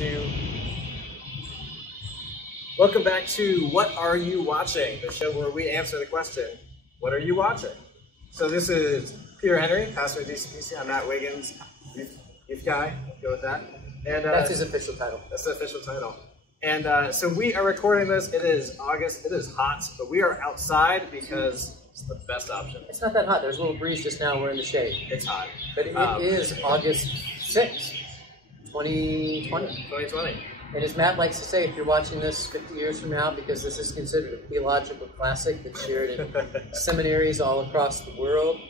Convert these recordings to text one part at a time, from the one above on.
2. Welcome back to What Are You Watching? The show where we answer the question, what are you watching? So this is Peter Henry, pastor of DCPC. I'm Matt Wiggins, youth guy, go with that. And that's his official title. That's the official title. And so we are recording this. It is August. It is hot, but we are outside because it's the best option. It's not that hot. There's a little breeze just now. We're in the shade. It's hot. But it is August 6th, 2020. 2020. And as Matt likes to say, if you're watching this 50 years from now, because this is considered a theological classic that's shared in seminaries all across the world,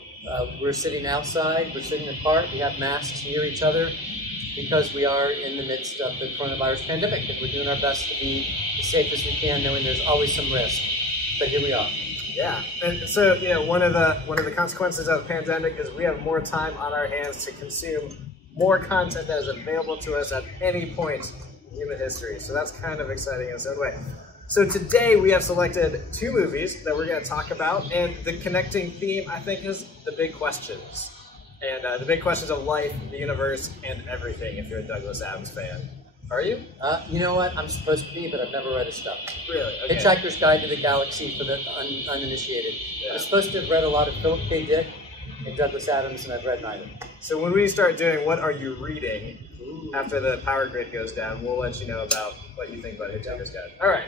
we're sitting outside, we're sitting apart, we have masks near each other because we are in the midst of the coronavirus pandemic, and we're doing our best to be as safe as we can, knowing there's always some risk. But here we are. Yeah, and so one of the consequences of the pandemic is we have more time on our hands to consume more content that is available to us at any point in human history. So that's kind of exciting in its own way. So today we have selected 2 movies that we're going to talk about, and the connecting theme, I think, is the big questions. And the big questions of life, the universe, and everything, if you're a Douglas Adams fan. Are you? You know what? I'm supposed to be, but I've never read his stuff. Really? Okay. Hitchhiker's Guide to the Galaxy for the uninitiated. Yeah. I'm supposed to have read a lot of Philip K. Dick and Douglas Adams, and I've read neither. So when we start doing What Are You Reading, after the power grid goes down, we'll let you know about what you think about Hitchhiker's Guide. All right.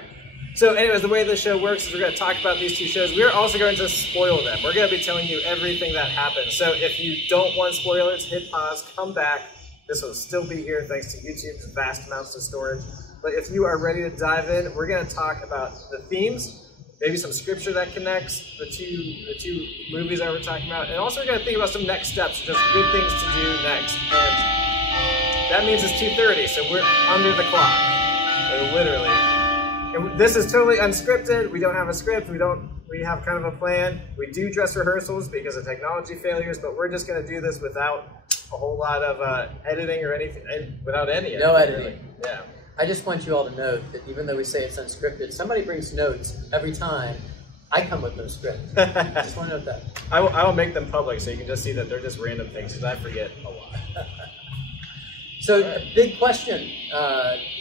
So anyways, the way this show works is we're going to talk about these 2 shows. We're also going to spoil them. We're going to be telling you everything that happens. So if you don't want spoilers, hit pause, come back. This will still be here thanks to YouTube's vast amounts of storage. But if you are ready to dive in, we're going to talk about the themes, maybe some scripture that connects the two movies that we're talking about, and also we're going to think about some next steps, just good things to do next. And that means it's 2:30, so we're under the clock, literally. And this is totally unscripted. We don't have a script. We have kind of a plan. We do dress rehearsals because of technology failures, but we're just going to do this without a whole lot of editing or anything, without any editing. No editing. Really. Yeah. I just want you all to note that even though we say it's unscripted, somebody brings notes every time. I come with no script. Just want to note that. I will make them public so you can just see that they're just random things because I forget a lot. So, big question.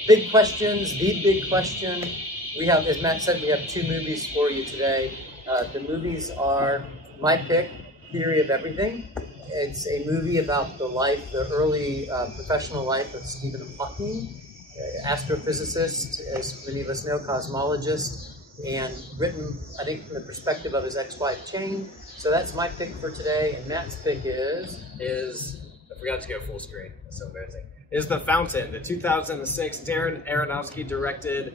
Big questions, the big question. We have, as Matt said, we have 2 movies for you today. The movies are my pick, Theory of Everything. It's a movie about the early professional life of Stephen Hawking, astrophysicist, as many of us know, cosmologist, and written, I think, from the perspective of his ex-wife, Jane. So that's my pick for today, and Matt's pick is I forgot to go full screen. That's so embarrassing. Is The Fountain, the 2006 Darren Aronofsky directed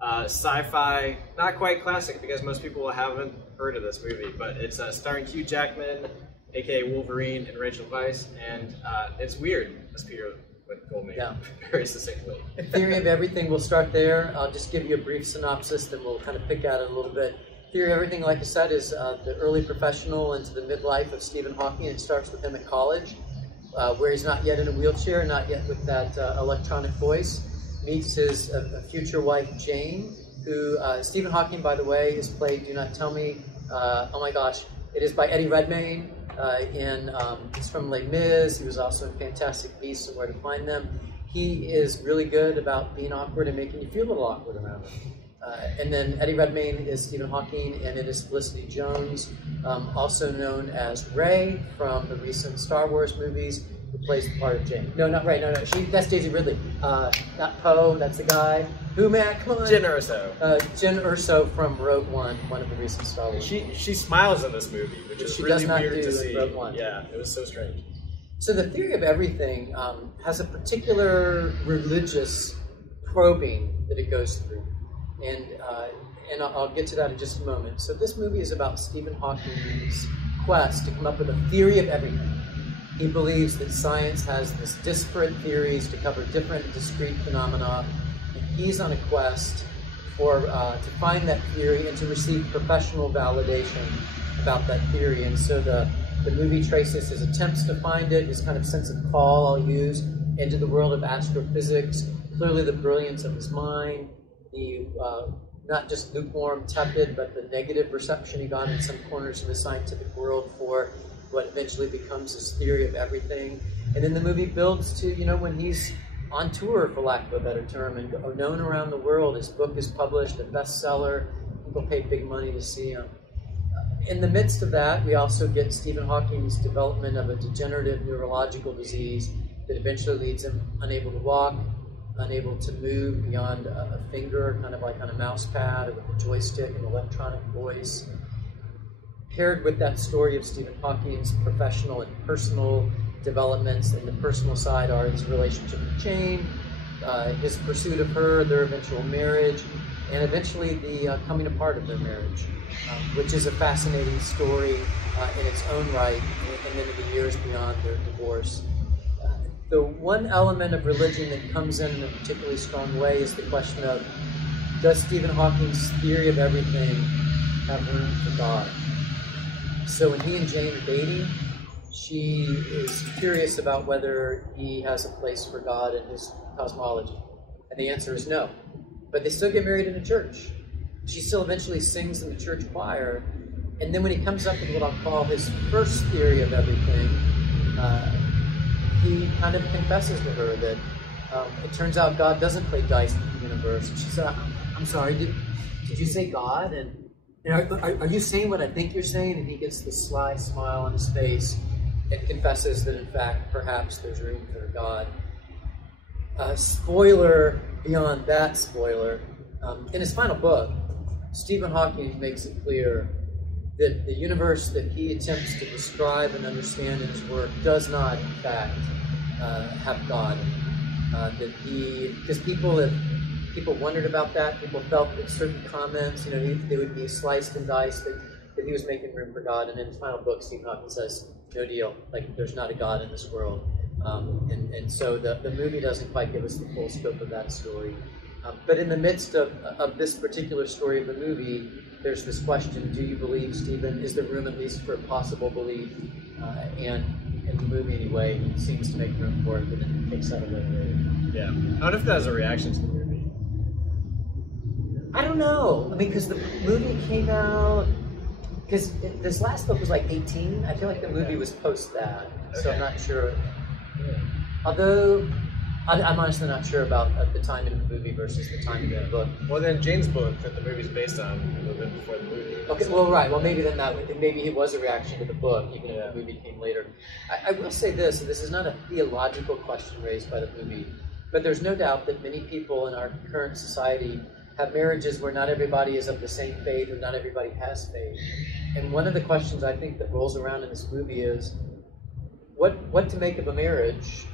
sci-fi, not quite classic because most people haven't heard of this movie, but it's starring Hugh Jackman, aka Wolverine, and Rachel Weisz, and it's weird, as Peter told me very succinctly. Theory of Everything, we'll start there. I'll just give you a brief synopsis, then we'll kind of pick at it a little bit. Theory of Everything, like I said, is the early professional into the midlife of Stephen Hawking. It starts with him at college, where he's not yet in a wheelchair, not yet with that electronic voice. Meets his future wife, Jane, who, Stephen Hawking, by the way, is played, do not tell me, oh my gosh, it is by Eddie Redmayne. He's from Les Mis. He was also in Fantastic Beasts and Where to Find Them. He is really good about being awkward and making you feel a little awkward around him. And then Eddie Redmayne is Stephen Hawking, and it is Felicity Jones, also known as Rey from the recent Star Wars movies, who plays the part of Jane. No, not Rey. No. That's Daisy Ridley. Not Poe. That's the guy. Who, Matt? Come on. Jyn Erso. Jyn Erso from Rogue One of the recent Star Wars. She smiles in this movie, which is really weird to see. Rogue One. Yeah, it was so strange. So the Theory of Everything has a particular religious probing that it goes through, and I'll get to that in just a moment. So this movie is about Stephen Hawking's quest to come up with a theory of everything. He believes that science has this disparate theories to cover different discrete phenomena, and he's on a quest to find that theory and to receive professional validation about that theory. And so the movie traces his attempts to find it, his kind of sense of call, I'll use, into the world of astrophysics, clearly the brilliance of his mind, the not just lukewarm, tepid, but the negative reception he got in some corners of the scientific world for what eventually becomes his theory of everything. And then the movie builds to, when he's on tour, for lack of a better term, and known around the world. His book is published, a bestseller. People pay big money to see him. In the midst of that, we also get Stephen Hawking's development of a degenerative neurological disease that eventually leads him unable to walk, unable to move beyond a finger, kind of like on a mouse pad or with a joystick and electronic voice. Paired with that story of Stephen Hawking's professional and personal developments, and the personal side are his relationship with Jane, his pursuit of her, their eventual marriage, and eventually the coming apart of their marriage, which is a fascinating story in its own right, and then in the years beyond their divorce. The one element of religion that comes in a particularly strong way is the question of, does Stephen Hawking's theory of everything have room for God? So when he and Jane are dating, she is curious about whether he has a place for God in his cosmology. And the answer is no. But they still get married in a church. She still eventually sings in the church choir. And then when he comes up with what I'll call his first theory of everything, he kind of confesses to her that it turns out God doesn't play dice with the universe. And she said, I'm sorry, did you say God? And are you saying what I think you're saying? And he gets this sly smile on his face and confesses that, in fact, perhaps there's room for God. Spoiler beyond that spoiler. In his final book, Stephen Hawking makes it clear that the universe that he attempts to describe and understand in his work does not, in fact, have God. Because people wondered about that. People felt that certain comments, they would be sliced and diced, that he was making room for God. And in his final book, Stephen Hawking says, no deal, like there's not a God in this world. And so the movie doesn't quite give us the full scope of that story. But in the midst of this particular story of the movie, there's this question, do you believe, Stephen? Is there room at least for a possible belief? And in the movie anyway, he seems to make room for it, but then it takes out a little later. Yeah. I wonder if that was a reaction to the movie. I don't know. I mean, because the movie came out... Because this last book was like 18. I feel like the movie was post that. So I'm not sure. Although, I'm honestly not sure about the timing of the movie versus the timing of the book. Well, then Jane's book that the movie's based on a little bit before the movie. Okay, well, right. Well, maybe then maybe it was a reaction to the book, even if the movie came later. I will say this, and this is not a theological question raised by the movie, but there's no doubt that many people in our current society have marriages where not everybody is of the same faith or not everybody has faith. And one of the questions I think that rolls around in this movie is what to make of a marriage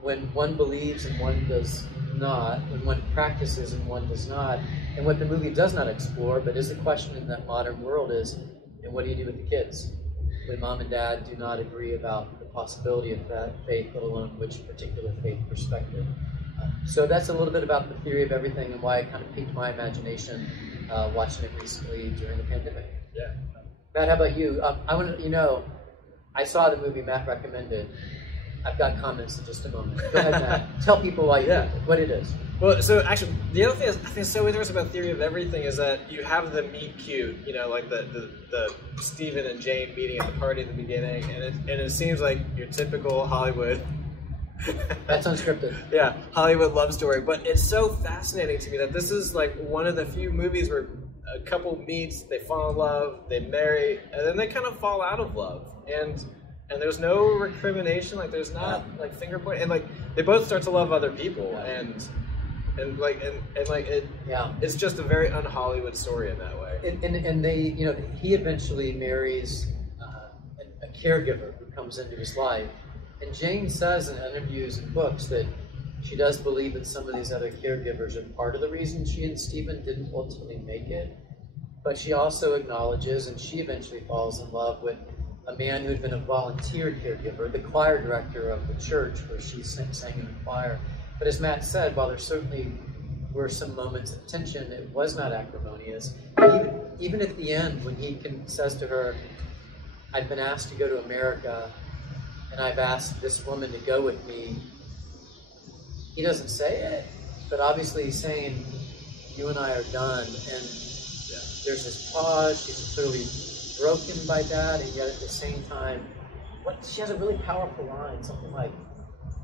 when one believes and one does not, when one practices and one does not. And what the movie does not explore, but is the question in that modern world is, and what do you do with the kids? When mom and dad do not agree about the possibility of that faith, let alone which particular faith perspective. So that's a little bit about the theory of everything and why it kind of piqued my imagination watching it recently during the pandemic. Yeah. Matt, how about you? I want to, I saw the movie Matt recommended. I've got comments in just a moment. Go ahead, Matt. Tell people why what it is. Well, so actually, the other thing I think is so interesting about theory of everything is that you have the meet cute, like the Stephen and Jane meeting at the party at the beginning, and it seems like your typical Hollywood. That's unscripted. Yeah, Hollywood love story. But it's so fascinating to me that this is like one of the few movies where a couple meets, they fall in love, they marry, and then they kind of fall out of love. And there's no recrimination, like there's not like finger point, and like they both start to love other people, and it's just a very un-Hollywood story in that way. And they, he eventually marries a caregiver who comes into his life. And Jane says in interviews and books that she does believe that some of these other caregivers are part of the reason she and Stephen didn't ultimately make it. But she also acknowledges, and she eventually falls in love with a man who had been a volunteer caregiver, the choir director of the church where she sang in the choir. But as Matt said, while there certainly were some moments of tension, it was not acrimonious. Even at the end, when he says to her, I've been asked to go to America, and I've asked this woman to go with me, he doesn't say it, but obviously he's saying, you and I are done. And there's this pause, she's clearly broken by that, and yet at the same time, she has a really powerful line, something like,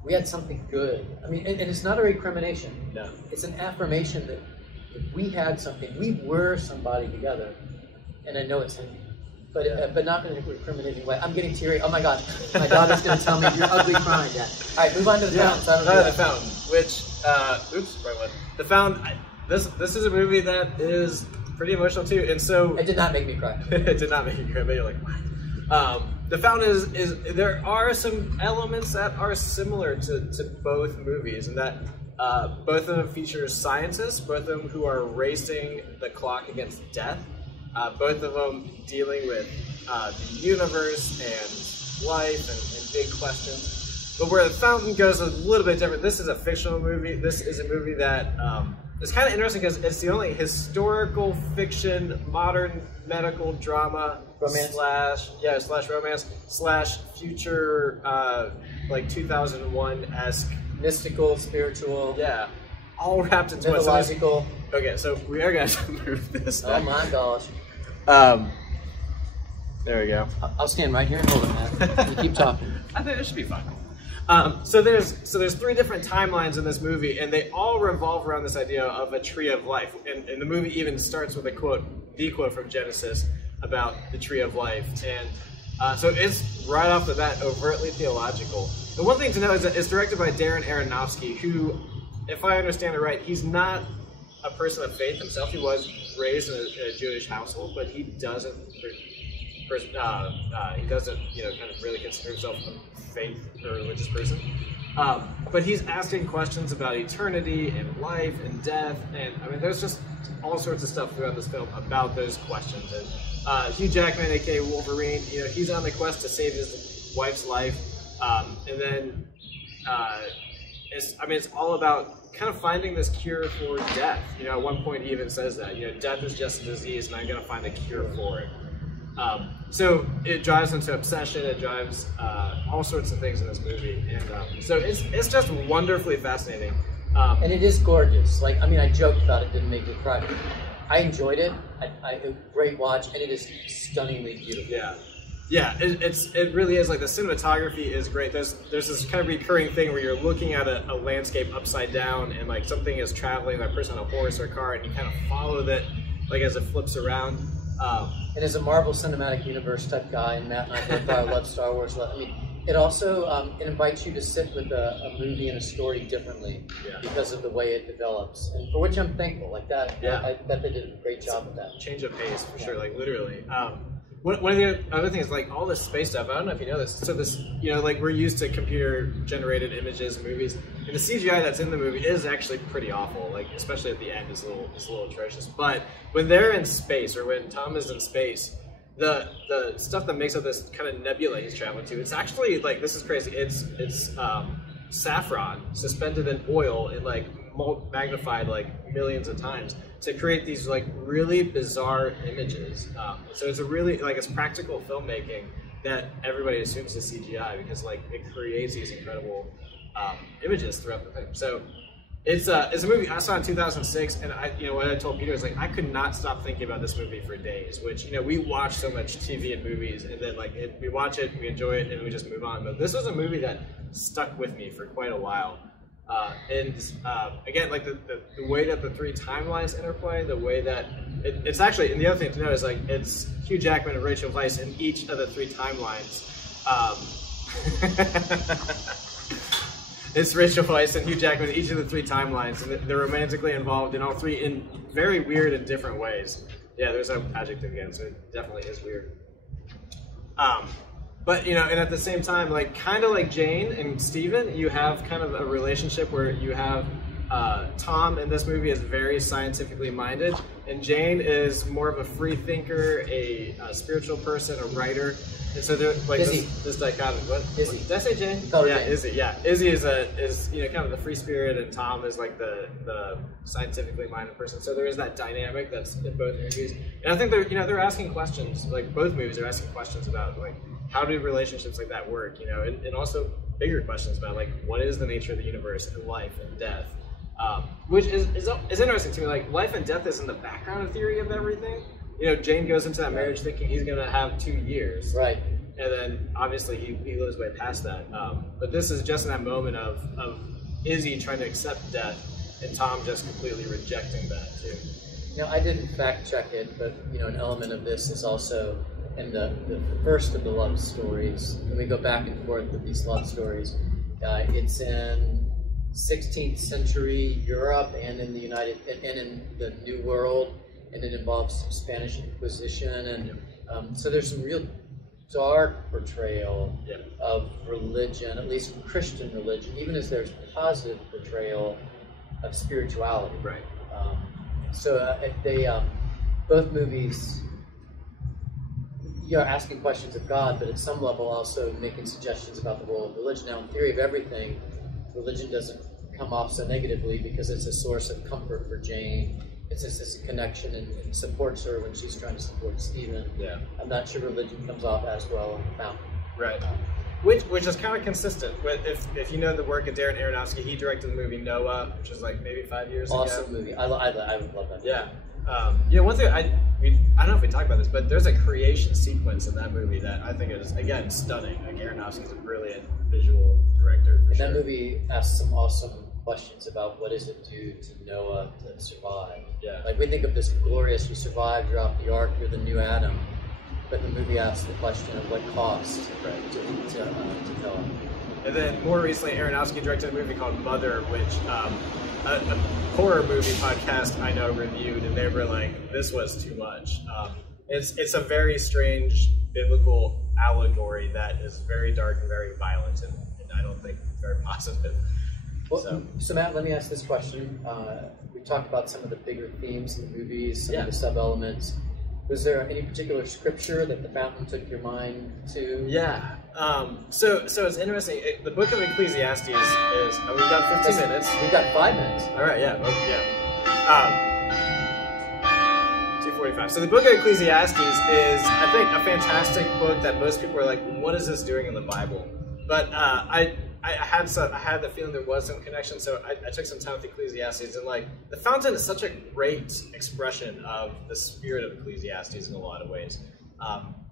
we had something good. I mean, and it's not a recrimination. No. It's an affirmation that we had something. We were somebody together. And I know it's him. But not in a recriminating way. I'm getting teary. Oh my God. My daughter's going to tell me you're ugly crying, Dad. All right, move on to the Fountain. The Fountain, which, oops, right one. The Fountain, this is a movie that is pretty emotional too. And so... It did not make me cry. It did not make you cry, but you're like, what? The Fountain is there are some elements that are similar to both movies, and that both of them feature scientists, both of them who are racing the clock against death, both of them dealing with the universe and life and big questions. But where The Fountain goes a little bit different, this is a fictional movie. This is a movie that is kind of interesting because it's the only historical fiction, modern medical drama romance slash romance slash future like 2001-esque mystical, spiritual, all wrapped into mythological. Okay, so we are gonna have to move this. Oh my gosh. There we go. I'll stand right here and hold it, man. You keep talking. I think it should be fine. So there's 3 different timelines in this movie, and they all revolve around this idea of a tree of life. And the movie even starts with the quote from Genesis about the tree of life. And so it's right off the bat overtly theological. The one thing to know is that it's directed by Darren Aronofsky, who, if I understand it right, he's not a person of faith himself. He was raised in a Jewish household, but he doesn't kind of really consider himself a faith or religious person. But he's asking questions about eternity and life and death, and I mean, there's just all sorts of stuff throughout this film about those questions. And Hugh Jackman, aka Wolverine, he's on the quest to save his wife's life, and then it's all about kind of finding this cure for death. At one point he even says that death is just a disease, and I'm going to find a cure for it. So it drives into obsession. It drives all sorts of things in this movie, and so it's just wonderfully fascinating. And it is gorgeous. I joked about it didn't make me cry. I enjoyed it. A great watch, and it is stunningly beautiful. Yeah. It really is. Like, the cinematography is great. There's this kind of recurring thing where you're looking at a landscape upside down, and like something is traveling, that person on a horse or a car, and you kind of follow that like as it flips around. And as a Marvel Cinematic Universe type guy, and Matt and I both love Star Wars. It also it invites you to sit with a movie and a story differently because of the way it develops, and for which I'm thankful. Like that, I bet they did a great job with that. Change of pace for sure, like literally. One of the other things, like all this space stuff, I don't know if you know this. So this, like we're used to computer-generated images and movies, and the CGI that's in the movie is actually pretty awful. Like especially at the end, it's a little atrocious. But when they're in space, or when Tom is in space, the stuff that makes up this kind of nebula he's traveling to, it's actually like, this is crazy. It's saffron suspended in oil and like magnified like millions of times to create these like really bizarre images. So it's it's practical filmmaking that everybody assumes is CGI, because like it creates these incredible images throughout the thing. So it's a movie I saw in 2006, and what I told Peter is like I could not stop thinking about this movie for days. Which we watch so much TV and movies, and then we watch it, we enjoy it, and we just move on. But this was a movie that stuck with me for quite a while. Again, like the way that the 3 timelines interplay, the way that it's actually, and the other thing to know is like it's Hugh Jackman and Rachel Weisz in each of the 3 timelines. It's Rachel Weisz and Hugh Jackman in each of the 3 timelines, and they're romantically involved in all 3 in very weird and different ways. Yeah, there's no adjective again, so it definitely is weird. But, and at the same time, like, kind of like Jane and Steven, you have kind of a relationship where you have Tom in this movie is very scientifically minded, and Jane is more of a free thinker, a spiritual person, a writer. And so they're like this dichotomy. What? Izzy. Did I say Jane? Oh, yeah, Jane. Izzy. Yeah, Izzy is kind of the free spirit, and Tom is like the scientifically minded person. So there is that dynamic that's in both movies, and I think they're asking questions. Like both movies are asking questions about like how do relationships like that work, and also bigger questions about like what is the nature of the universe and life and death, which is interesting to me. Like life and death is in the background of theory of everything. Jane goes into that marriage thinking he's going to have 2 years. Right. and then obviously he lives way past that. But this is just in that moment of Izzy trying to accept death, and Tom just completely rejecting that too. I didn't fact check it, but an element of this is also in the first of the love stories. When we go back and forth with these love stories, it's in 16th century Europe and in the New World, and it involves some Spanish Inquisition, and so there's some real dark portrayal of religion, at least Christian religion, even as there's positive portrayal of spirituality. Right. So they both movies, asking questions of God, but at some level also making suggestions about the role of religion. Now, in Theory of Everything, religion doesn't come off so negatively because it's a source of comfort for Jane. It's just this connection and supports her when she's trying to support Stephen. Yeah. I'm not sure religion comes off as well in The Fountain. Right. Which is kind of consistent with, if you know the work of Darren Aronofsky, he directed the movie Noah, which was like maybe 5 years ago. Awesome movie. I would love that movie. Yeah. One thing, I don't know if we talked about this, but there's a creation sequence in that movie that I think is, again, stunning. Like, Aronofsky's a brilliant visual director, for sure. That movie asks some awesome questions about what does it do to Noah to survive. Yeah. Like, we think of this glorious, you survived, you're off the ark, you're the new Adam. But the movie asks the question of what cost to Noah. And then more recently, Aronofsky directed a movie called Mother, which a horror movie podcast I know reviewed, and they were like, "This was too much." It's a very strange biblical allegory that is very dark and very violent, and I don't think very positive. Well, so Matt, let me ask this question. We talked about some of the bigger themes in the movies, some of the sub-elements. Was there any particular scripture that The Fountain took your mind to? Yeah. So it's interesting. The book of Ecclesiastes is, we've got 15 minutes. We've got 5 minutes. All right, yeah. 2:45. So the book of Ecclesiastes is, I think, a fantastic book that most people are like, what is this doing in the Bible? But I had the feeling there was some connection, so I took some time with Ecclesiastes, and like The Fountain is such a great expression of the spirit of Ecclesiastes in a lot of ways.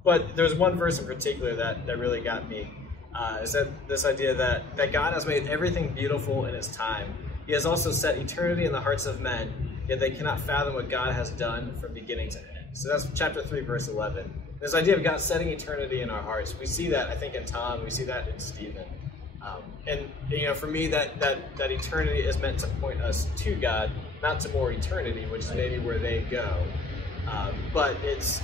But there's one verse in particular that really got me. Is that this idea that God has made everything beautiful in His time. He has also set eternity in the hearts of men, yet they cannot fathom what God has done from beginning to end. So that's chapter 3, verse 11. This idea of God setting eternity in our hearts. We see that, I think, in Tom. We see that in Stephen. And for me, that eternity is meant to point us to God, not to more eternity, which is maybe where they go. But it's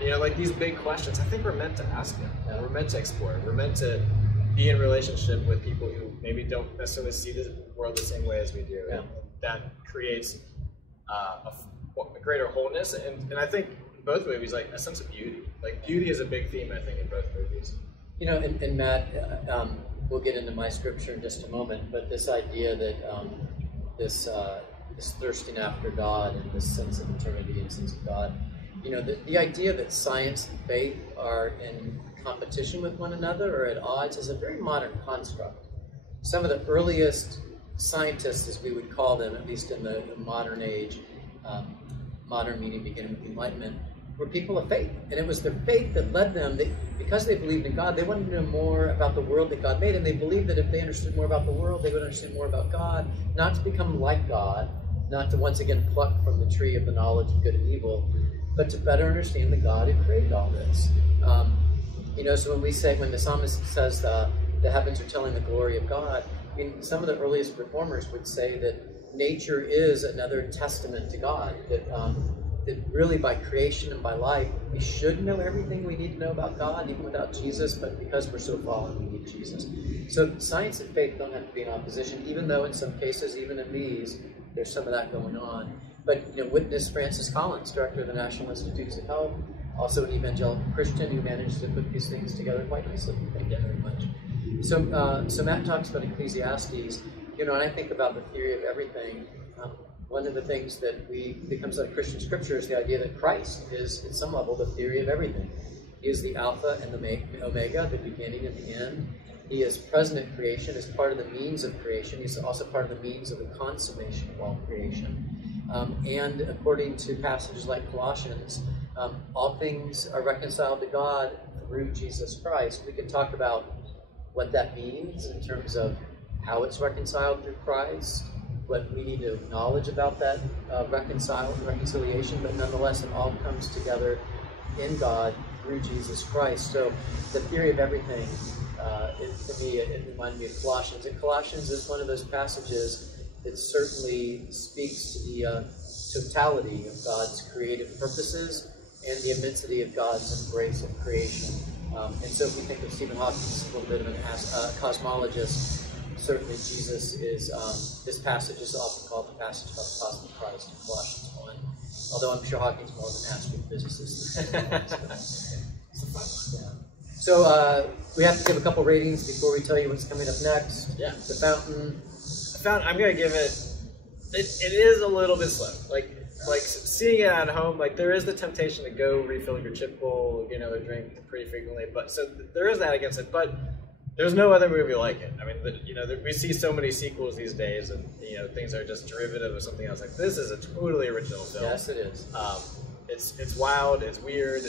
like these big questions. I think we're meant to ask them. We're meant to explore. We're meant to be in relationship with people who maybe don't necessarily see the world the same way as we do. Yeah. And that creates a greater wholeness. And I think in both movies, like a sense of beauty. Like beauty is a big theme, I think, in both movies. And Matt, we'll get into my scripture in just a moment, but this idea that this thirsting after God and this sense of eternity and sense of God, the idea that science and faith are in competition with one another or at odds is a very modern construct. Some of the earliest scientists, as we would call them, at least in the modern age, modern meaning beginning with the Enlightenment, were people of faith. And it was their faith that led them, because they believed in God, they wanted to know more about the world that God made, and they believed that if they understood more about the world, they would understand more about God, not to become like God, not to once again pluck from the tree of the knowledge of good and evil, but to better understand the God who created all this. So when the psalmist says the heavens are telling the glory of God, I mean, some of the earliest reformers would say that nature is another testament to God, that really by creation and by life, we should know everything we need to know about God, even without Jesus, but because we're so fallen, we need Jesus. So science and faith don't have to be in opposition, even though in some cases, even in these, there's some of that going on. But, witness Francis Collins, director of the National Institutes of Health, also an evangelical Christian who managed to put these things together quite nicely. Thank you very much. So Matt talks about Ecclesiastes, and I think about the theory of everything. One of the things that becomes like Christian scripture is the idea that Christ is, at some level, the theory of everything. He is the Alpha and the Omega, the beginning and the end. He is present at creation, is part of the means of creation. He's also part of the means of the consummation of all creation. And according to passages like Colossians, all things are reconciled to God through Jesus Christ, we can talk about what that means in terms of how it's reconciled through Christ, what we need to acknowledge about that reconciliation, but nonetheless it all comes together in God through Jesus Christ. So the theory of everything, for me, it reminded me of Colossians. And Colossians is one of those passages that certainly speaks to the totality of God's creative purposes and the immensity of God's embrace of creation. And so if we think of Stephen Hawking as a little bit of a cosmologist, certainly Jesus is, this passage is often called the passage about the cosmic Christ in Colossians 1, although I'm sure Hawking's more of an astrophysicist. Yeah. So we have to give a couple ratings before we tell you what's coming up next. Yeah. The Fountain. The Fountain, I'm going to give it is a little bit slow. Like seeing it at home, like there is the temptation to go refill your chip bowl, you know, or drink pretty frequently. But so there is that against it. But there's no other movie like it. I mean, we see so many sequels these days, and you know, things are just derivative of something else. Like this is a totally original film. Yes, it is. It's wild, it's weird,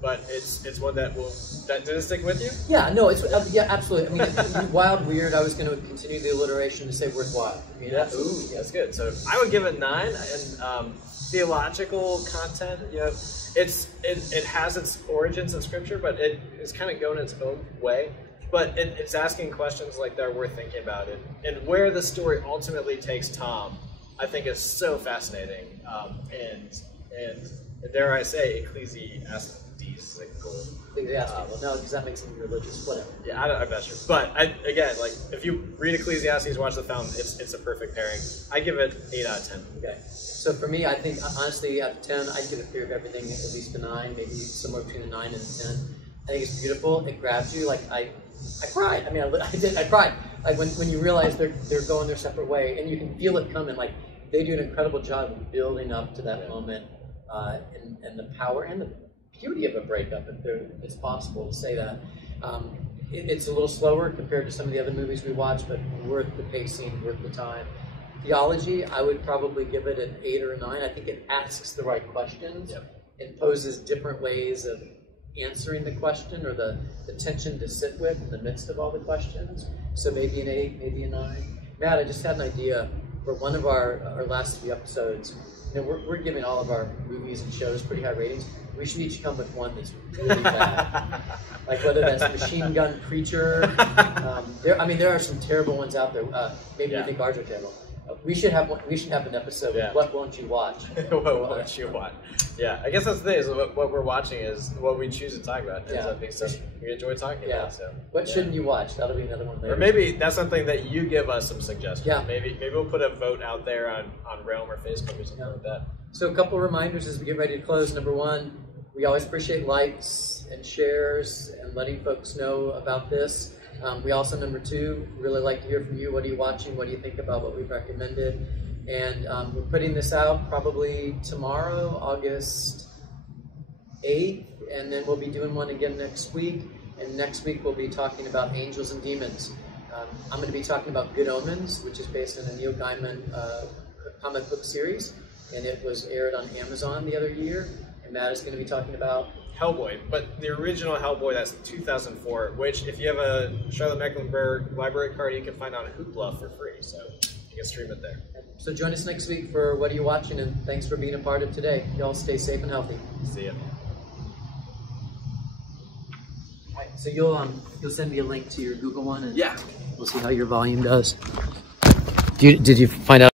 but it's one that did it stick with you? Yeah, no, it's yeah, absolutely. I mean, wild, weird. I was going to continue the alliteration to say worthwhile. I mean, yeah, ooh, that's good. So I would give it 9. And theological content, you know, it has its origins in Scripture, but it is kind of going its own way. But it's asking questions like that are worth thinking about, and where the story ultimately takes Tom, I think is so fascinating, and dare I say, ecclesiastical. Well, no, because that makes him religious. Whatever. Yeah, I'm not sure. But again, like if you read Ecclesiastes, watch the Fountain, it's a perfect pairing. I give it 8 out of 10. Okay. So for me, I think honestly, out of 10, I'd give A Fear of Everything at least a 9, maybe somewhere between a 9 and a 10. I think it's beautiful. It grabs you. Like I cried. I mean, I cried. Like when you realize they're going their separate way, and you can feel it coming. Like they do an incredible job of building up to that moment, and the power and the beauty of a breakup, if it's possible to say that. It's a little slower compared to some of the other movies we watch, but worth the pacing, worth the time. Theology, I would probably give it an 8 or a 9. I think it asks the right questions. Yep. It poses different ways of answering the question, or the tension to sit with in the midst of all the questions. So maybe an 8, maybe a 9. Matt, I just had an idea for one of our last 3 episodes. You know, we're giving all of our movies and shows pretty high ratings. We should each come with one that's really bad. Like whether that's Machine Gun Preacher. There are some terrible ones out there. Maybe you think ours are terrible. We should have one. We should have an episode. Yeah. What won't you watch? What won't you watch? Yeah, I guess that's the thing. Is what we're watching is what we choose to talk about. And something we enjoy talking about. So what shouldn't you watch? That'll be another one later. Or maybe that's something that you give us some suggestions. Yeah. Maybe we'll put a vote out there on Realm or Facebook or something like that. So a couple of reminders as we get ready to close. Number 1, we always appreciate likes and shares and letting folks know about this. We also, number 2, really like to hear from you. What are you watching? What do you think about what we've recommended? And we're putting this out probably tomorrow, August 8th, and then we'll be doing one again next week. And next week we'll be talking about angels and demons. I'm going to be talking about Good Omens, which is based on a Neil Gaiman comic book series, and it was aired on Amazon the other year. And Matt is going to be talking about Hellboy, but the original Hellboy, that's 2004, which if you have a Charlotte Mecklenburg library card, you can find on Hoopla for free, so you can stream it there. So join us next week for What Are You Watching, and thanks for being a part of today. Y'all stay safe and healthy. See ya. All right, so you'll send me a link to your Google one, and yeah, we'll see how your volume does. Did you find out